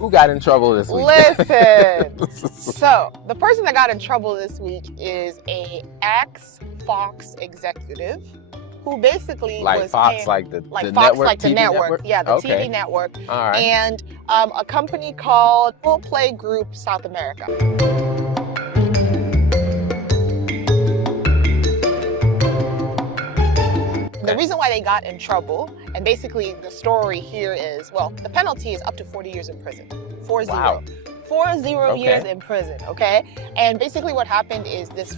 Who got in trouble this week? Listen. So the person that got in trouble this week is a ex-Fox executive who basically like was Fox, paying, like the Fox, network, like the TV network. Yeah, the okay. TV network. All right. And a company called Full Play Group South America. The reason why they got in trouble, and basically the story here is, well, the penalty is up to 40 years in prison. 40. Wow. 40 Okay. years in prison, okay? And basically what happened is this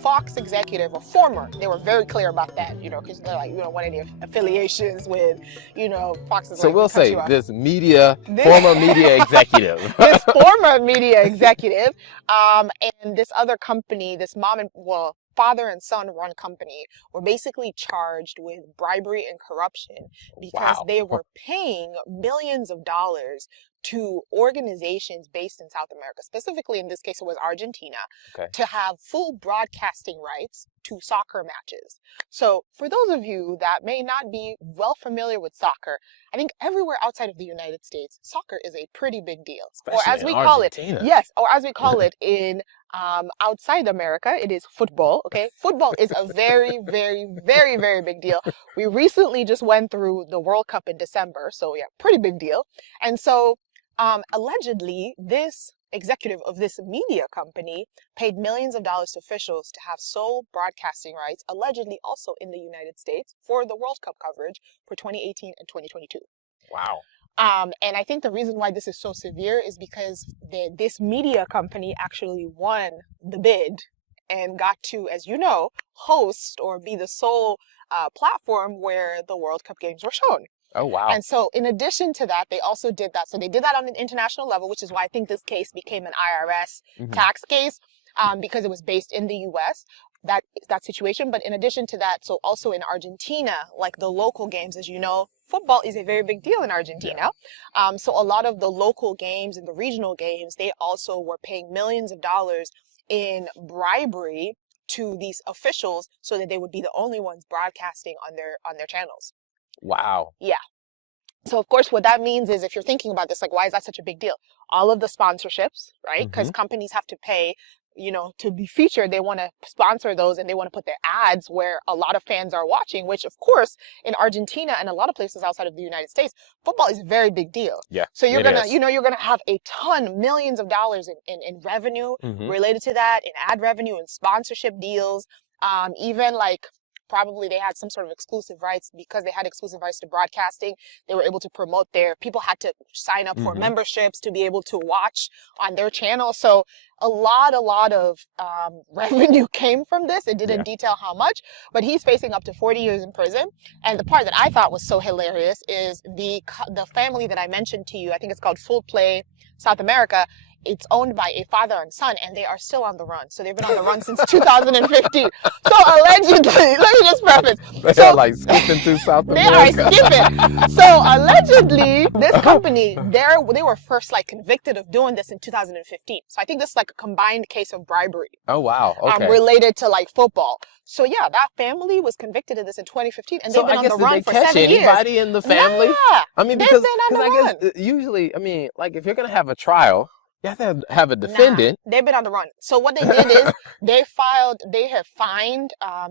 Fox executive, or former, they were very clear about that, you know, because they're like, you don't want any affiliations with, you know, Fox is So like, we'll say this former media executive. This former media executive, and this other company, this father and son run company, were basically charged with bribery and corruption because Wow. they were paying millions of dollars to organizations based in South America. Specifically, in this case, it was Argentina, Okay. to have full broadcasting rights to soccer matches. So for those of you that may not be well familiar with soccer, I think everywhere outside of the United States, soccer is a pretty big deal. Especially or as in we call Argentina. it, yes, or as we call it in outside America, it is football. Okay, football is a very, very, very, very big deal. We recently just went through the World Cup in December, so yeah, pretty big deal. And so allegedly, this executive of this media company paid millions of dollars to officials to have sole broadcasting rights, allegedly also in the United States, for the World Cup coverage for 2018 and 2022. Wow. And I think the reason why this is so severe is because this media company actually won the bid and got to, as you know, host or be the sole platform where the World Cup games were shown. Oh, wow. And so in addition to that, they also did that. So they did that on an international level, which is why I think this case became an IRS tax case, because it was based in the U.S., that situation. But in addition to that, so also in Argentina, like the local games, as you know, football is a very big deal in Argentina. Yeah. So a lot of the local games and the regional games, they also were paying millions of dollars in bribery to these officials so that they would be the only ones broadcasting on their channels. Wow. Yeah. So of course, what that means is, if you're thinking about this, like, why is that such a big deal? All of the sponsorships, right? Because companies have to pay, you know, to be featured. They want to sponsor those, and they want to put their ads where a lot of fans are watching, which of course in Argentina and a lot of places outside of the United States, football is a very big deal. Yeah. So you're you're gonna have a ton, millions of dollars in revenue related to that, in ad revenue and sponsorship deals. Even like, probably they had some sort of exclusive rights because they had exclusive rights to broadcasting. They were able to promote people had to sign up for memberships to be able to watch on their channel. So a lot of revenue came from this. It didn't detail how much, but he's facing up to 40 years in prison. And the part that I thought was so hilarious is the family that I mentioned to you. I think it's called Full Play South America. It's owned by a father and son, and they are still on the run. So they've been on the run since 2015. So allegedly, let me just preface. They are like skipping through South America. They are skipping. So allegedly, this company, they were first like convicted of doing this in 2015. So I think this is like a combined case of bribery. Oh, wow. Okay. Related to like football. So yeah, that family was convicted of this in 2015, and they've been on the run for 7 years. Anybody in the family? Nah, I mean, because I guess usually, I mean, like if you're gonna have a trial, you have to have a defendant. Nah, they've been on the run. So what they did is they have fined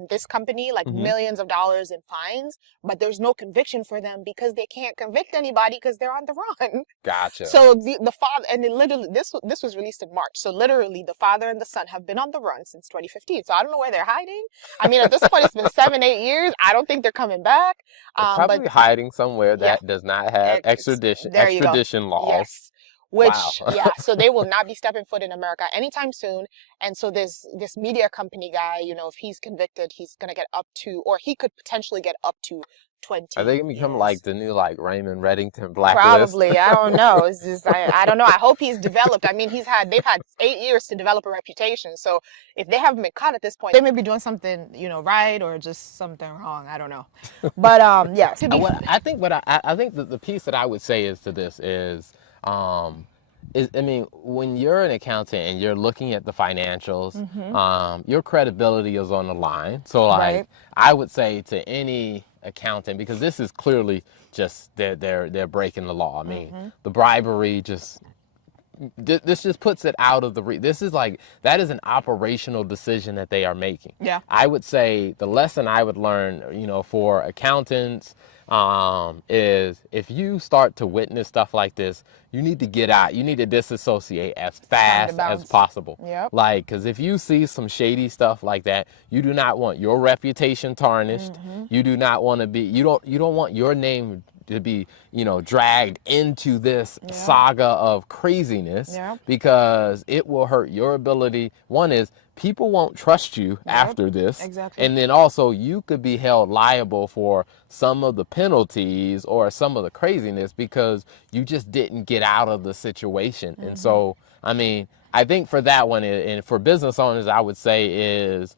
this company like millions of dollars in fines, but there's no conviction for them because they can't convict anybody because they're on the run. Gotcha. So the father, and literally this was released in March. So literally the father and the son have been on the run since 2015. So I don't know where they're hiding. I mean, at this point it's been 7-8 years. I don't think they're coming back. They're probably hiding somewhere that does not have extradition laws. Yes. Which, so they will not be stepping foot in America anytime soon. And so this media company guy, you know, if he's convicted, he's going to get up to, or he could potentially get up to 20 Are they going to become like the new, like, Raymond Reddington blacklist? Probably. I don't know. It's just, I don't know. I hope he's developed. I mean, they've had 8 years to develop a reputation. So if they haven't been caught at this point, they may be doing something, you know, right, or just something wrong. I don't know. But, yeah. I think the piece that I would say is to this is, I mean, when you're an accountant and you're looking at the financials, your credibility is on the line. So, like, I would say to any accountant, because this is clearly just they're breaking the law. I mean, the bribery this just puts it out of this is like, that is an operational decision that they are making. Yeah. I would say the lesson I would learn, for accountants, is if you start to witness stuff like this, you need to get out. You need to disassociate as fast as possible. Yep. Like, because if you see some shady stuff like that, you do not want your reputation tarnished. You do not want to be, you don't want your name to be, dragged into this saga of craziness, because it will hurt your ability. One is, people won't trust you after this. Exactly. And then also, you could be held liable for some of the penalties or some of the craziness because you just didn't get out of the situation. And so, I mean, I think for that one, and for business owners, I would say is,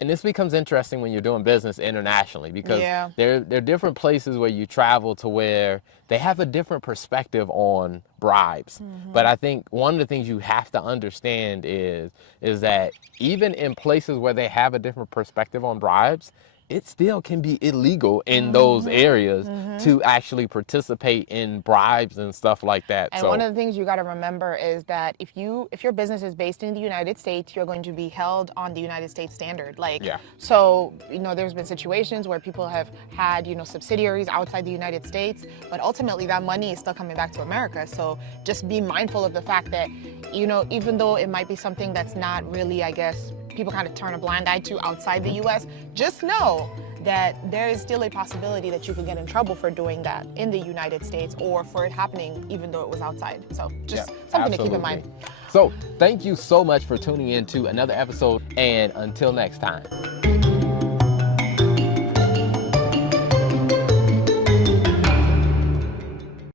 and this becomes interesting when you're doing business internationally, because there are different places where you travel to where they have a different perspective on bribes. But I think one of the things you have to understand is that even in places where they have a different perspective on bribes, it still can be illegal in those areas to actually participate in bribes and stuff like that. And one of the things you got to remember is that if your business is based in the United States, you're going to be held on the United States standard. So, there's been situations where people have had, subsidiaries outside the United States, but ultimately that money is still coming back to America. So just be mindful of the fact that, even though it might be something that's not really, I guess, people kind of turn a blind eye to outside the U.S., just know that there is still a possibility that you could get in trouble for doing that in the United States, or for it happening even though it was outside. So just something to keep in mind. So thank you so much for tuning in to another episode, and until next time.